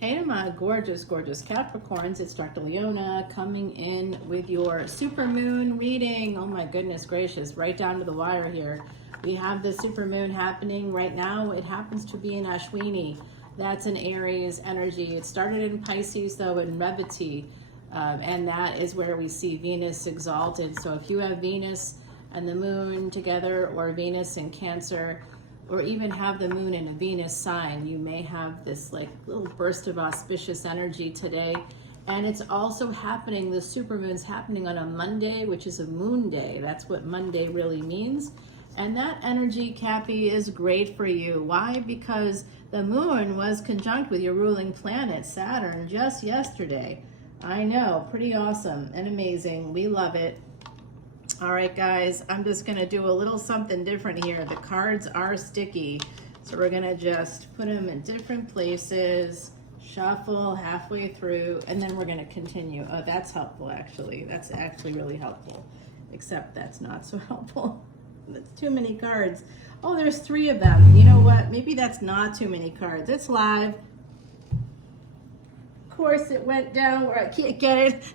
Hey to my gorgeous, gorgeous Capricorns. It's Dr. Leona coming in with your super moon reading. Oh my goodness gracious, right down to the wire here. We have the super moon happening right now. It happens to be in Ashwini. That's an Aries energy. It started in Pisces though, in Revati. And that is where we see Venus exalted. So if you have Venus and the moon together, or Venus in Cancer, or even have the moon in a Venus sign, you may have this like little burst of auspicious energy today. And it's also happening, the supermoon's happening on a Monday, which is a moon day. That's what Monday really means. And that energy, Cappy, is great for you. Why? Because the moon was conjunct with your ruling planet, Saturn, just yesterday. I know, pretty awesome and amazing. We love it. All right, guys, I'm just gonna do a little something different here. The cards are sticky, so we're gonna just put them in different places, shuffle halfway through, and then we're gonna continue. Oh, that's helpful, actually. That's actually really helpful, except that's not so helpful. That's too many cards. Oh, there's 3 of them. You know what? Maybe that's not too many cards. It's live. Of course, it went down where I can't get it.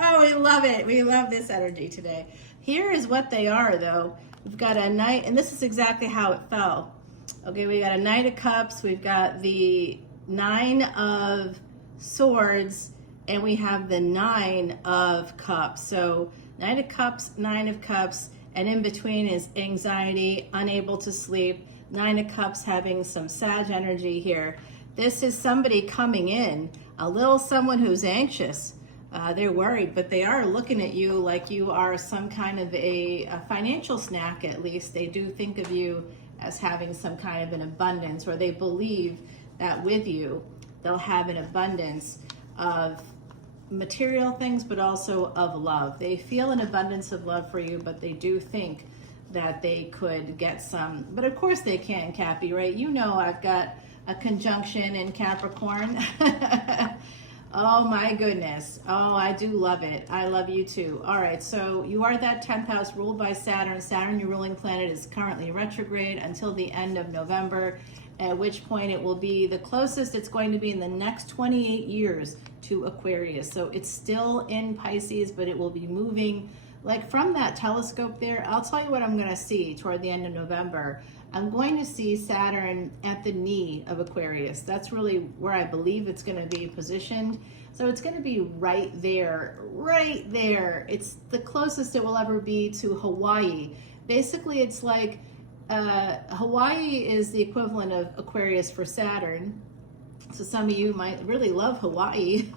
Oh, we love it. We love this energy today. Here is what they are, though. We've got a Knight, and this is exactly how it fell. Okay, we got a Knight of Cups. We've got the 9 of Swords, and we have the 9 of Cups. So 9 of Cups, 9 of Cups, and in between is anxiety, unable to sleep. 9 of Cups having some Sag energy here. This is somebody coming in, a little someone who's anxious. They're worried, but they are looking at you like you are some kind of a financial snack, at least. They do think of you as having some kind of an abundance, or they believe that with you, they'll have an abundance of material things, but also of love. They feel an abundance of love for you, but they do think that they could get some. But of course they can, Cappy, right? You know I've got a conjunction in Capricorn. Oh my goodness. Oh, I do love it. I love you too. All right, so you are that 10th house ruled by Saturn. Saturn, your ruling planet, is currently retrograde until the end of November, at which point it will be the closest it's going to be in the next 28 years to Aquarius. So it's still in Pisces, but it will be moving like from that telescope there. I'll tell you what I'm going to see toward the end of November. I'm going to see Saturn at the knee of Aquarius. That's really where I believe it's going to be positioned. So it's going to be right there, right there. It's the closest it will ever be to Hawaii. Basically, it's like Hawaii is the equivalent of Aquarius for Saturn. So some of you might really love Hawaii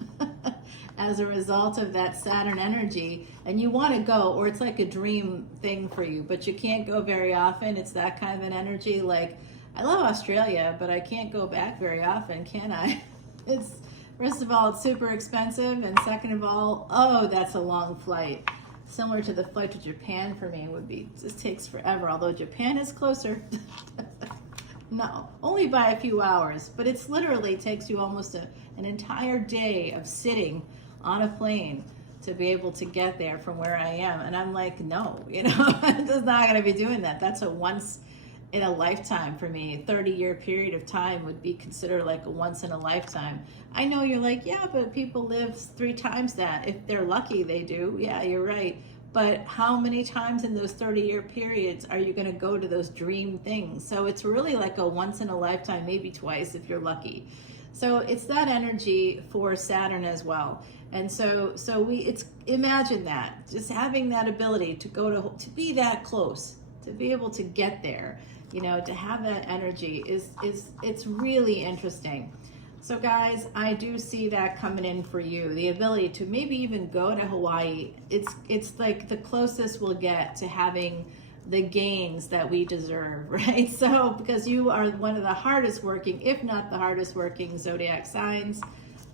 as a result of that Saturn energy, and you want to go, or it's like a dream thing for you, but you can't go very often. It's that kind of an energy. Like, I love Australia, but I can't go back very often, can I? It's, first of all, it's super expensive, and second of all, oh, that's a long flight. Similar to the flight to Japan for me would be, just takes forever, although Japan is closer. No, only by a few hours, but it's literally takes you almost an entire day of sitting on a plane to be able to get there from where I am. And I'm like, no, you know, I'm just not going to be doing that. That's a once in a lifetime for me. A 30-year period of time would be considered like a once in a lifetime. I know you're like, yeah, but people live 3 times that. If they're lucky, they do. Yeah, you're right. But how many times in those 30-year periods are you going to go to those dream things? So it's really like a once in a lifetime, maybe twice if you're lucky. So it's that energy for Saturn as well. And so it's imagine that, just having that ability to go to be that close, to be able to get there, you know, to have that energy it's really interesting. So guys, I do see that coming in for you. The ability to maybe even go to Hawaii. It's like the closest we'll get to having the gains that we deserve, right? So because you are one of the hardest working, if not the hardest working zodiac signs.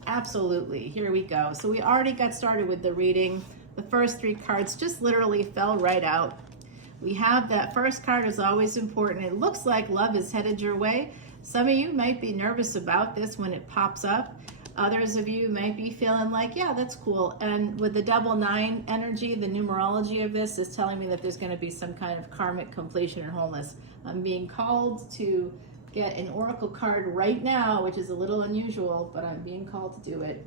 Absolutely. Here we go. So we already got started with the reading. The first 3 cards just literally fell right out. We have that first card is always important. It looks like love is headed your way. Some of you might be nervous about this when it pops up. Others of you might be feeling like, yeah, that's cool. And with the double 9 energy, the numerology of this is telling me that there's going to be some kind of karmic completion and wholeness. I'm being called to get an oracle card right now, which is a little unusual, but I'm being called to do it.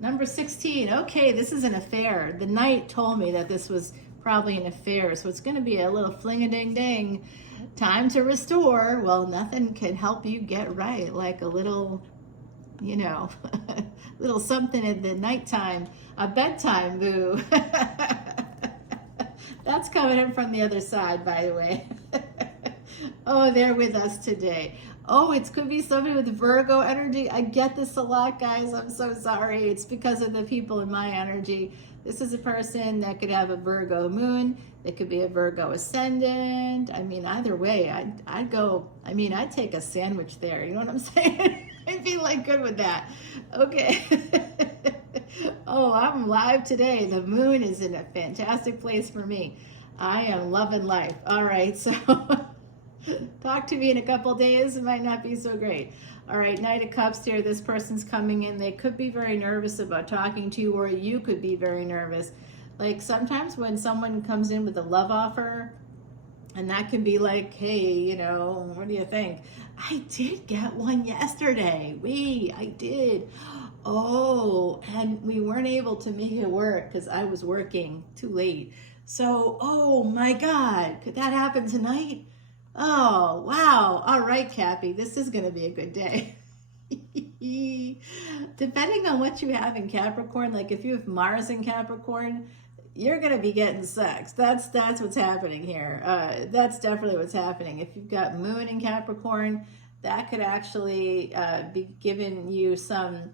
Number 16. Okay, this is an affair. The knight told me that this was probably an affair, so it's going to be a little fling-a-ding-ding. Time to restore. Well, nothing can help you get right like a little, you know, little something at the nighttime, a bedtime boo. That's coming in from the other side, by the way. Oh, they're with us today. Oh, it could be somebody with Virgo energy. I get this a lot, guys. I'm so sorry. It's because of the people in my energy. This is a person that could have a Virgo moon. It could be a Virgo ascendant. I mean, either way, I'd go, I mean, I'd take a sandwich there. You know what I'm saying? I'd be like good with that. Okay. Oh, I'm live today. The moon is in a fantastic place for me. I am loving life. All right, so talk to me in a couple days. It might not be so great. All right, Knight of Cups here. This person's coming in. They could be very nervous about talking to you, or you could be very nervous. Like sometimes when someone comes in with a love offer, and that can be like, hey, you know, what do you think? I did get one yesterday. I did. Oh, and we weren't able to make it work because I was working too late. So, oh my God, could that happen tonight? Oh, wow. All right, Cappy, this is going to be a good day. Depending on what you have in Capricorn, like if you have Mars in Capricorn, you're going to be getting sex. That's what's happening here. That's definitely what's happening. If you've got Moon in Capricorn, that could actually be giving you some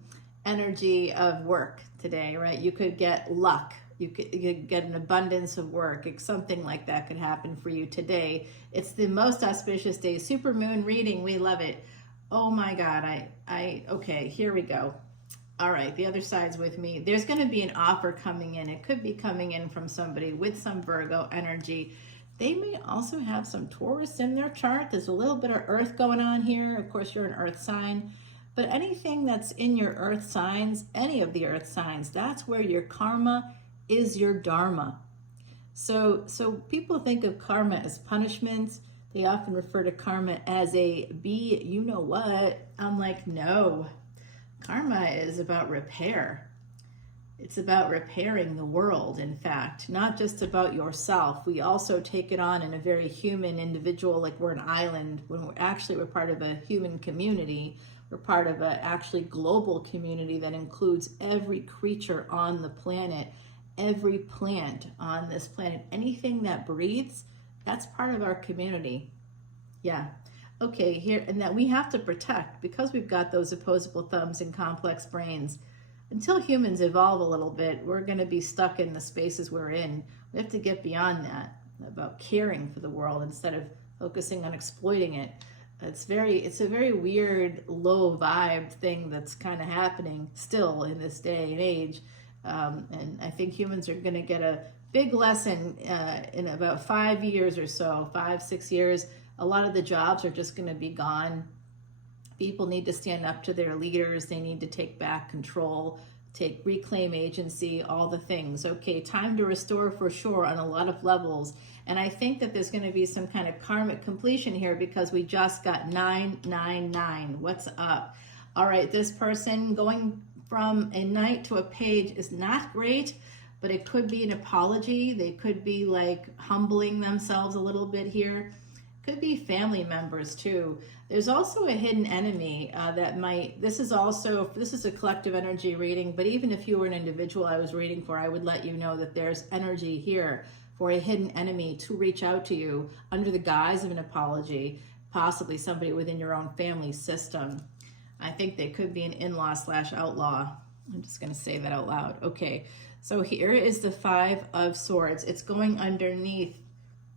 energy of work today, right? You could get luck. You could get an abundance of work. Something like that could happen for you today. It's the most auspicious day. Super moon reading. We love it. Oh my God. Okay, here we go. All right, the other side's with me. There's going to be an offer coming in. It could be coming in from somebody with some Virgo energy. They may also have some Taurus in their chart. There's a little bit of Earth going on here. Of course, you're an Earth sign. But anything that's in your Earth signs, any of the Earth signs, that's where your karma is your dharma. So people think of karma as punishment. They often refer to karma as a be you know what. I'm like, no. Karma is about repair. It's about repairing the world, in fact, not just about yourself. We also take it on in a very human, individual, like we're an island, when we're part of a human community. We're part of a actually global community that includes every creature on the planet, every plant on this planet, anything that breathes, that's part of our community. Yeah. Okay, here, and that we have to protect because we've got those opposable thumbs and complex brains. Until humans evolve a little bit, we're going to be stuck in the spaces we're in. We have to get beyond that, about caring for the world instead of focusing on exploiting it. It's a very weird, low vibe thing that's kind of happening still in this day and age. And I think humans are going to get a big lesson in about 5 years or so, 5-6 years. A lot of the jobs are just going to be gone. People need to stand up to their leaders. They need to take back control, reclaim agency, all the things. Okay, time to restore for sure on a lot of levels. And I think that there's going to be some kind of karmic completion here because we just got 999. What's up? All right, this person going from a knight to a page is not great, but it could be an apology. They could be like humbling themselves a little bit here. Could be family members too. There's also a hidden enemy that might, this is a collective energy reading, but even if you were an individual I was reading for, I would let you know that there's energy here for a hidden enemy to reach out to you under the guise of an apology, possibly somebody within your own family system. I think they could be an in-law/outlaw. I'm just going to say that out loud. Okay, so here is the 5 of Swords. It's going underneath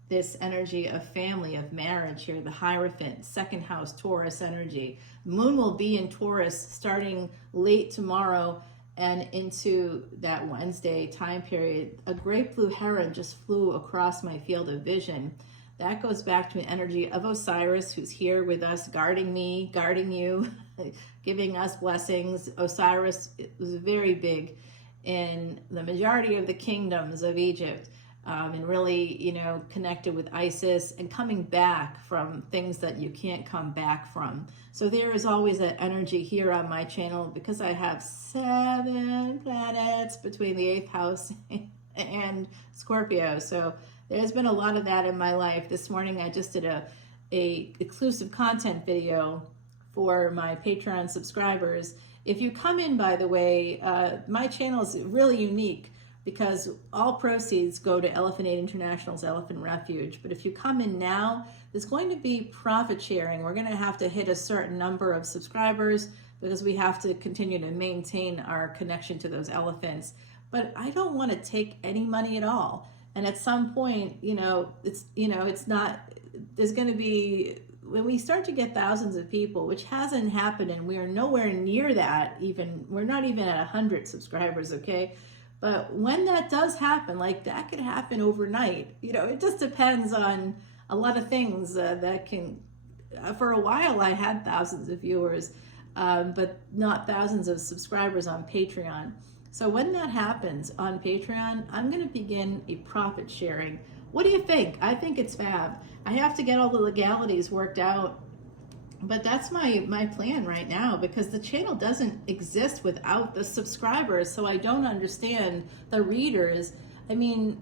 this energy of family, of marriage here, the Hierophant, second house, Taurus energy. Moon will be in Taurus starting late tomorrow and into that Wednesday time period. A great blue heron just flew across my field of vision. That goes back to an energy of Osiris, who's here with us, guarding me, guarding you, giving us blessings. Osiris was very big in the majority of the kingdoms of Egypt. and really, you know, connected with Isis and coming back from things that you can't come back from. So there is always that energy here on my channel because I have 7 planets between the 8th house and Scorpio. So there's been a lot of that in my life. This morning I just did a exclusive content video for my Patreon subscribers. If you come in, by the way, my channel is really unique because all proceeds go to Elephant Aid International's Elephant Refuge. But if you come in now, there's going to be profit sharing. We're going to have to hit a certain number of subscribers because we have to continue to maintain our connection to those elephants. But I don't want to take any money at all. And at some point, it's not, there's going to be, when we start to get thousands of people, which hasn't happened, and we are nowhere near that even, we're not even at 100 subscribers, okay? But when that does happen, like that could happen overnight. It just depends on a lot of things that can, for a while I had thousands of viewers, but not thousands of subscribers on Patreon. So when that happens on Patreon, I'm going to begin a profit sharing. What do you think? I think it's fab. I have to get all the legalities worked out, but that's my plan right now because the channel doesn't exist without the subscribers. So I don't understand the readers. I mean,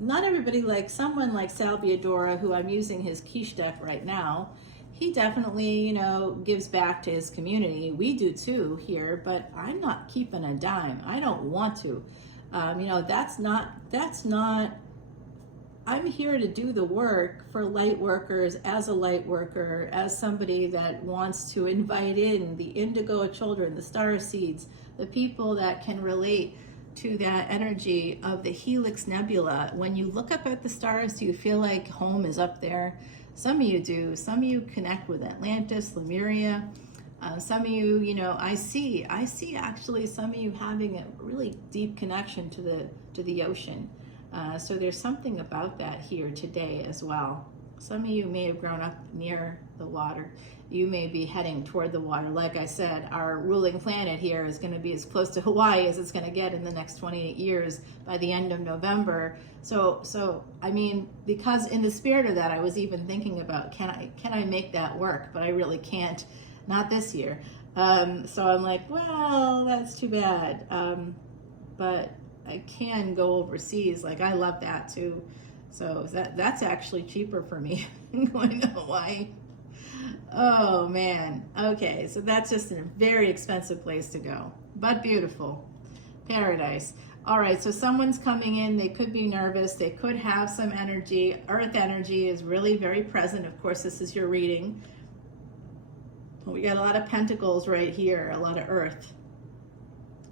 not everybody, like someone like Salviadora, who I'm using his quiche deck right now, he definitely, gives back to his community. We do too here, but I'm not keeping a dime. I don't want to. That's not, I'm here to do the work for light workers, as a light worker, as somebody that wants to invite in the indigo children, the star seeds, the people that can relate to that energy of the Helix Nebula. When you look up at the stars, do you feel like home is up there? Some of you do. Some of you connect with Atlantis, Lemuria. Some of you, I see actually some of you having a really deep connection to the ocean. So there's something about that here today as well. Some of you may have grown up near the water. You may be heading toward the water. Like I said, our ruling planet here is going to be as close to Hawaii as it's going to get in the next 28 years by the end of November. So I mean, because in the spirit of that, I was even thinking about, can I make that work? But I really can't, not this year. So I'm like, well, that's too bad. But I can go overseas. Like, I love that too. So that's actually cheaper for me than going to Hawaii. Oh man. Okay, so that's just a very expensive place to go, but beautiful. Paradise. All right, so someone's coming in. They could be nervous. They could have some energy. Earth energy is really very present. Of course, this is your reading. We got a lot of pentacles right here, a lot of earth.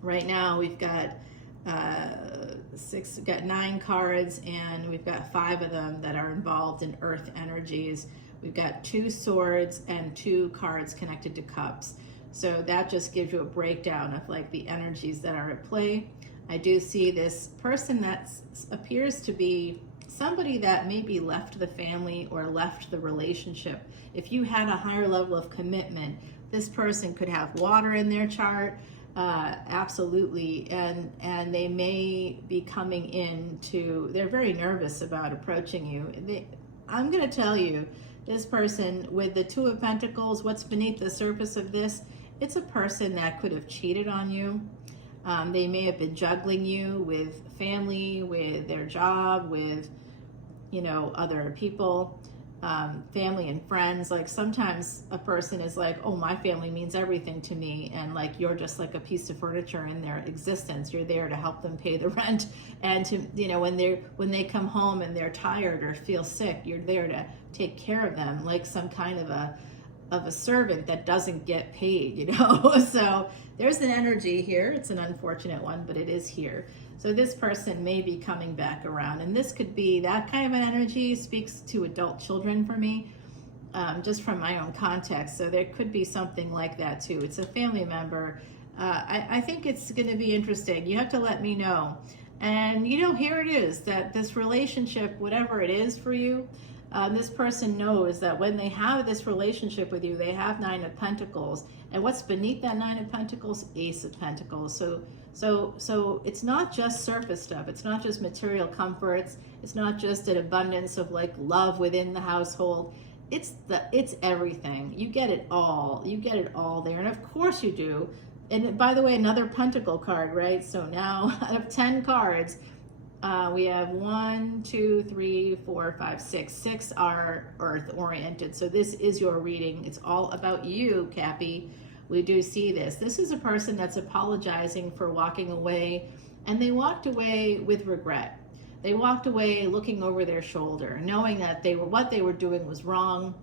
Right now, we've got we've got 9 cards, and we've got 5 of them that are involved in earth energies. We've got 2 swords and 2 cards connected to cups. So that just gives you a breakdown of like the energies that are at play. I do see this person that appears to be somebody that maybe left the family or left the relationship. If you had a higher level of commitment, this person could have water in their chart. Absolutely, and they may be coming into, they're very nervous about approaching you. I'm going to tell you, this person with the 2 of Pentacles, what's beneath the surface of this, it's a person that could have cheated on you. They may have been juggling you with family, with their job, with, other people. Family and friends. Like sometimes a person is like, oh, my family means everything to me, and like you're just like a piece of furniture in their existence. You're there to help them pay the rent, and to when they come home and they're tired or feel sick, you're there to take care of them, like some kind of a servant that doesn't get paid. So there's an energy here. It's an unfortunate one, but it is here. So this person may be coming back around, and this could be that kind of an energy. Speaks to adult children for me, just from my own context. So there could be something like that too. It's a family member. I think it's going to be interesting. You have to let me know. And here it is, that this relationship, whatever it is for you, This person knows that when they have this relationship with you, they have Nine of Pentacles. And what's beneath that Nine of Pentacles? Ace of Pentacles. So it's not just surface stuff. It's not just material comforts. It's not just an abundance of like love within the household. It's everything. You get it all. You get it all there. And of course you do. And by the way, another Pentacle card, right? So now out of 10 cards, we have 1, 2, 3, 4, 5, 6. 6 are earth oriented. So this is your reading. It's all about you, Cappy. We do see this. This is a person that's apologizing for walking away, and they walked away with regret. They walked away looking over their shoulder, knowing that what they were doing was wrong,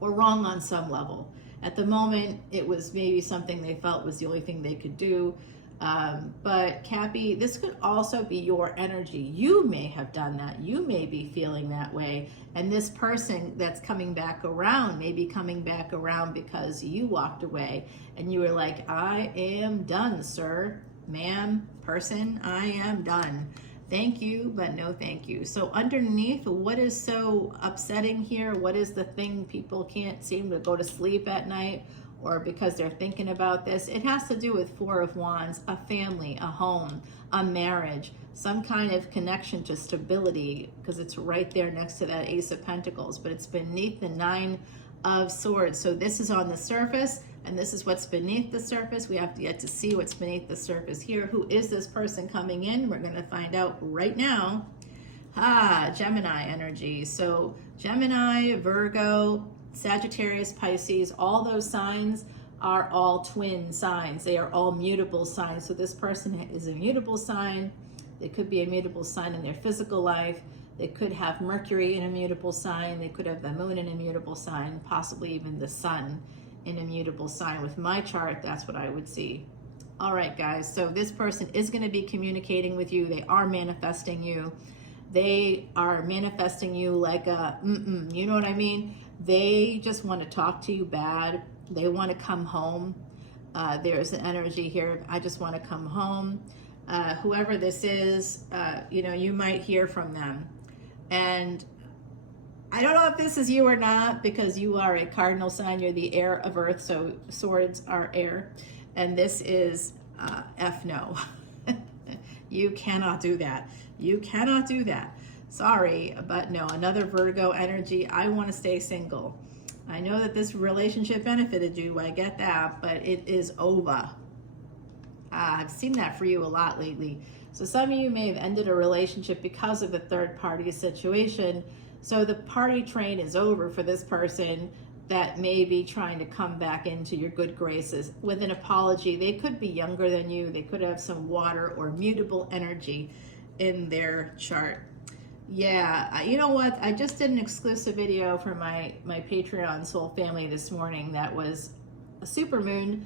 or wrong on some level. At the moment, it was maybe something they felt was the only thing they could do. But Cappy, this could also be your energy. You may have done that. You may be feeling that way. And this person that's coming back around may be coming back around because you walked away and you were like, I am done, sir, ma'am, person, I am done. Thank you, but no thank you. So underneath, what is so upsetting here? What is the thing people can't seem to go to sleep at night, or because they're thinking about this? It has to do with Four of Wands, a family, a home, a marriage, some kind of connection to stability, because it's right there next to that Ace of Pentacles, but it's beneath the Nine of Swords. So this is on the surface, and this is what's beneath the surface. We have to get to see what's beneath the surface here. Who is this person coming in? We're going to find out right now. Gemini energy. So Gemini, Virgo, Sagittarius, Pisces, all those signs are all twin signs. They are all mutable signs. So this person is a mutable sign. They could be a mutable sign in their physical life. They could have Mercury in a mutable sign. They could have the moon in a mutable sign, possibly even the sun in a mutable sign. With my chart, that's what I would see. All right, guys. So this person is going to be communicating with you. They are manifesting you. They are manifesting you like a, you know what I mean? They just want to talk to you bad. They want to come home. There's an energy here. I just want to come home. Whoever this is, you might hear from them. And I don't know if this is you or not, because you are a cardinal sign. You're the air of earth, so swords are air. And this is no. You cannot do that. You cannot do that. Sorry, but no. Another Virgo energy. I want to stay single. I know that this relationship benefited you. I get that, but it is over. I've seen that for you a lot lately. So some of you may have ended a relationship because of a third party situation. So the party train is over for this person that may be trying to come back into your good graces with an apology. They could be younger than you. They could have some water or mutable energy in their chart. Yeah, you know what? I just did an exclusive video for my Patreon Soul family this morning that was a supermoon,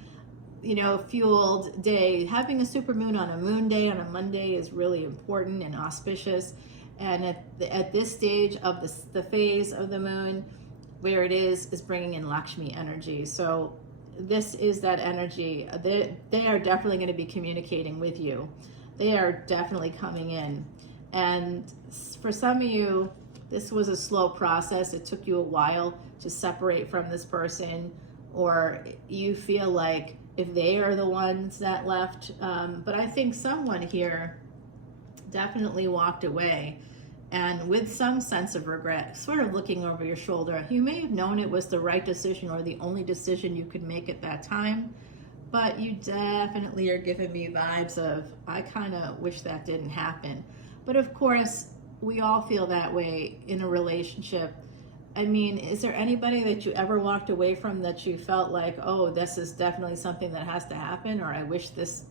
fueled day. Having a supermoon on a moon day, on a Monday, is really important and auspicious. And at this stage of the phase of the moon, where it is bringing in Lakshmi energy. So this is that energy. They are definitely going to be communicating with you. They are definitely coming in. And for some of you, this was a slow process. It took you a while to separate from this person, or you feel like if they are the ones that left. But I think someone here definitely walked away, and with some sense of regret, sort of looking over your shoulder. You may have known it was the right decision or the only decision you could make at that time, but you definitely are giving me vibes of, I kind of wish that didn't happen. But of course, we all feel that way in a relationship. I mean, is there anybody that you ever walked away from that you felt like, oh, this is definitely something that has to happen, or I wish this,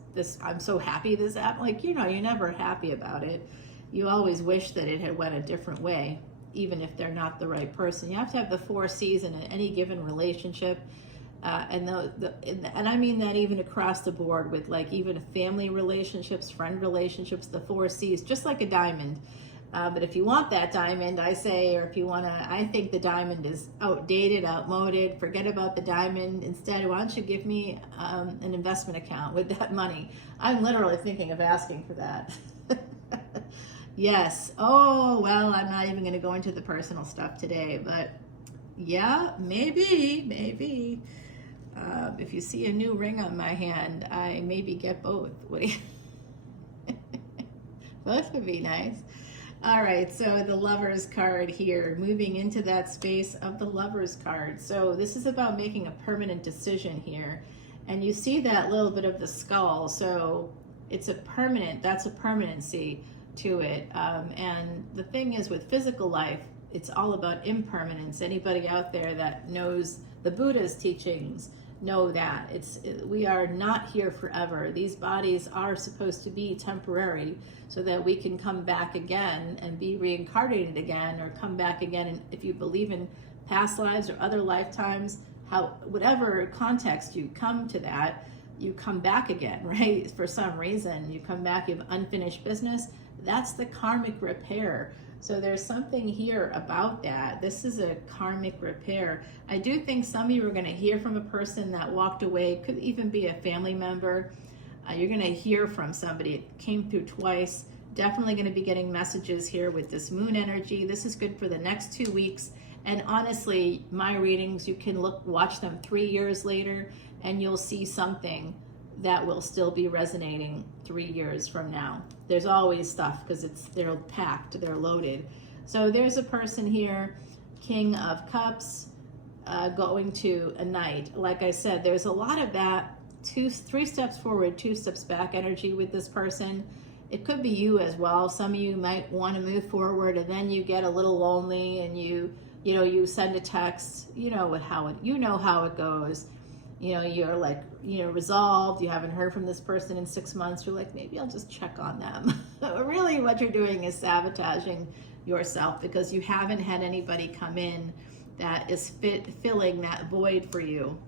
I'm so happy this happened? Like, you're never happy about it. You always wish that it had went a different way, even if they're not the right person. You have to have the 4 C's in any given relationship. And I mean that even across the board with like even family relationships, friend relationships, the 4 C's, just like a diamond. But if you want that diamond, I say, or if you want to, I think the diamond is outdated, outmoded. Forget about the diamond. Instead, why don't you give me an investment account with that money? I'm literally thinking of asking for that. Yes. Oh, well, I'm not even going to go into the personal stuff today, but yeah, maybe. If you see a new ring on my hand, I maybe get both. What do you? Both would be nice. All right, so the Lovers card here, moving into that space of the Lovers card. So this is about making a permanent decision here. And you see that little bit of the skull. So it's a permanent, that's a permanency to it. And the thing is with physical life, it's all about impermanence. Anybody out there that knows the Buddha's teachings know that we are not here forever. These bodies are supposed to be temporary so that we can come back again and be reincarnated again, or come back again. And if you believe in past lives or other lifetimes, whatever context you come to that, you come back again, right? For some reason, you come back, you have unfinished business. That's the karmic repair. So there's something here about that. This is a karmic repair. I do think some of you are going to hear from a person that walked away. Could even be a family member. You're going to hear from somebody. It came through twice. Definitely going to be getting messages here with this moon energy. This is good for the next 2 weeks. And honestly, my readings, you can watch them 3 years later, and you'll see something that will still be resonating 3 years from now. There's always stuff because they're packed, they're loaded. So there's a person here, King of Cups, going to a knight. Like I said, there's a lot of that 3 steps forward, 2 steps back energy with this person. It could be you as well. Some of you might want to move forward, and then you get a little lonely, and you send a text. You know how it goes. You're like, resolved, you haven't heard from this person in 6 months, you're like, maybe I'll just check on them. Really what you're doing is sabotaging yourself because you haven't had anybody come in that is filling that void for you.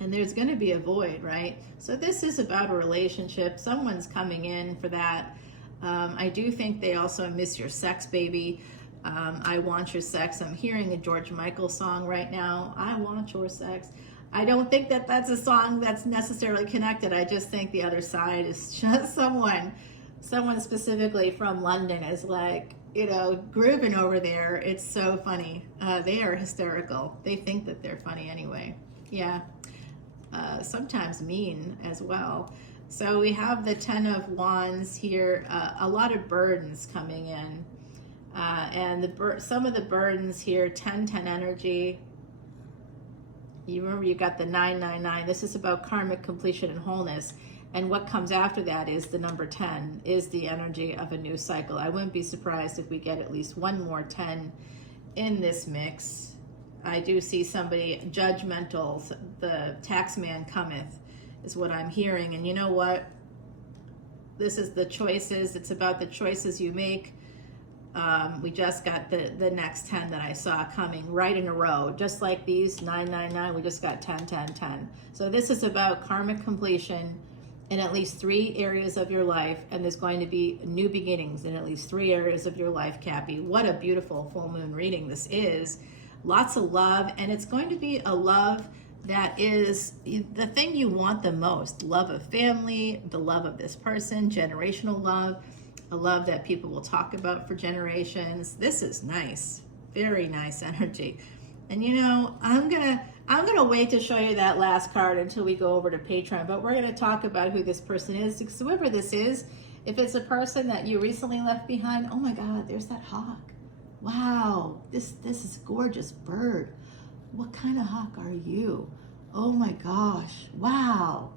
And there's going to be a void, right? So this is about a relationship. Someone's coming in for that. I do think they also miss your sex, baby. I want your sex. I'm hearing a George Michael song right now. I want your sex. I don't think that that's a song that's necessarily connected. I just think the other side is just someone specifically from London is like, grooving over there. It's so funny. They are hysterical. They think that they're funny anyway. Yeah. Sometimes mean as well. So we have the 10 of Wands here. A lot of burdens coming in. And some of the burdens here, 10-10 energy. You remember you got the 999. This is about karmic completion and wholeness. And what comes after that is the number 10, is the energy of a new cycle. I wouldn't be surprised if we get at least one more 10 in this mix. I do see somebody judgmental. The tax man cometh is what I'm hearing. And you know what? This is the choices. It's about the choices you make. We just got the next 10 that I saw coming right in a row, just like these 999. We just got 10, 10, 10. So this is about karmic completion in at least 3 areas of your life, and there's going to be new beginnings in at least 3 areas of your life, Cappy. What a beautiful full moon reading this is. Lots of love, and it's going to be a love that is the thing you want the most. Love of family, the love of this person, generational love. A love that people will talk about for generations. This is nice, very nice energy. And I'm gonna wait to show you that last card until we go over to Patreon. But we're gonna talk about who this person is, because whoever this is, if it's a person that you recently left behind, oh my God, there's that hawk. Wow, this is a gorgeous bird. What kind of hawk are you? Oh my gosh, wow.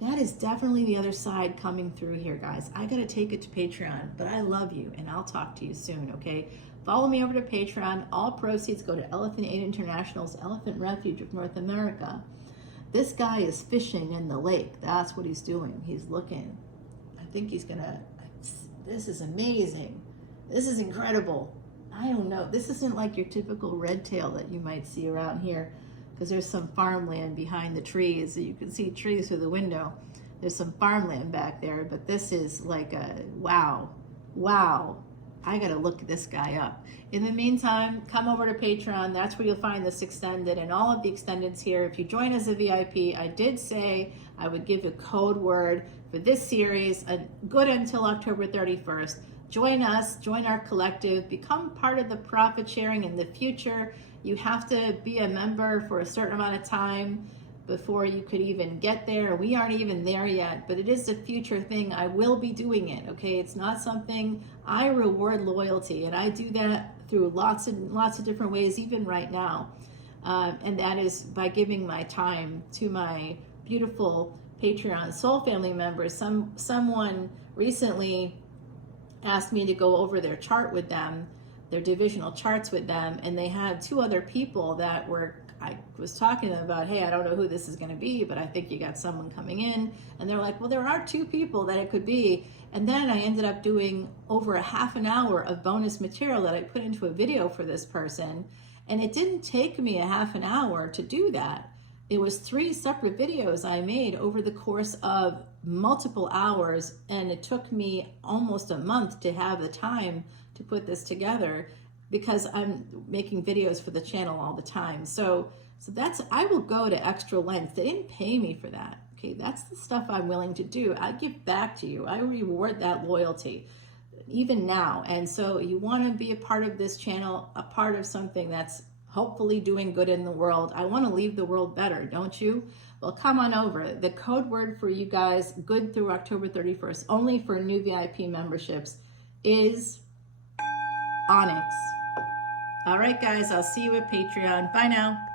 That is definitely the other side coming through here, guys. I got to take it to Patreon, but I love you, and I'll talk to you soon, okay? Follow me over to Patreon. All proceeds go to Elephant Aid International's Elephant Refuge of North America. This guy is fishing in the lake. That's what he's doing. He's looking. I think he's going to... This is amazing. This is incredible. I don't know. This isn't like your typical red tail that you might see around here, because there's some farmland behind the trees. You can see trees through the window. There's some farmland back there, but this is like a wow. I gotta look this guy up. In the meantime, come over to Patreon. That's where you'll find this extended and all of the extendeds here. If you join as a VIP, I did say I would give a code word for this series, good until October 31st. join us, join our collective, become part of the profit sharing in the future. You have to be a member for a certain amount of time before you could even get there. We aren't even there yet, but it is a future thing. I will be doing it, okay? It's not something, I reward loyalty, and I do that through lots of different ways, even right now. And that is by giving my time to my beautiful Patreon soul family members. Someone recently asked me to go over their chart with them, their divisional charts with them, and they had 2 other people that I was talking to them about, hey, I don't know who this is going to be, but I think you got someone coming in. And they're like, well, there are 2 people that it could be. And then I ended up doing over a half an hour of bonus material that I put into a video for this person. And it didn't take me a half an hour to do that. It was 3 separate videos I made over the course of multiple hours. And it took me almost a month to have the time to put this together, because I'm making videos for the channel all the time. So that's, I will go to extra lengths. They didn't pay me for that. Okay, that's the stuff I'm willing to do. I give back to you. I reward that loyalty, even now. And so you want to be a part of this channel, a part of something that's hopefully doing good in the world. I want to leave the world better, don't you? Well, come on over. The code word for you guys, good through October 31st, only for new VIP memberships, is Onyx. All right, guys, I'll see you at Patreon. Bye now.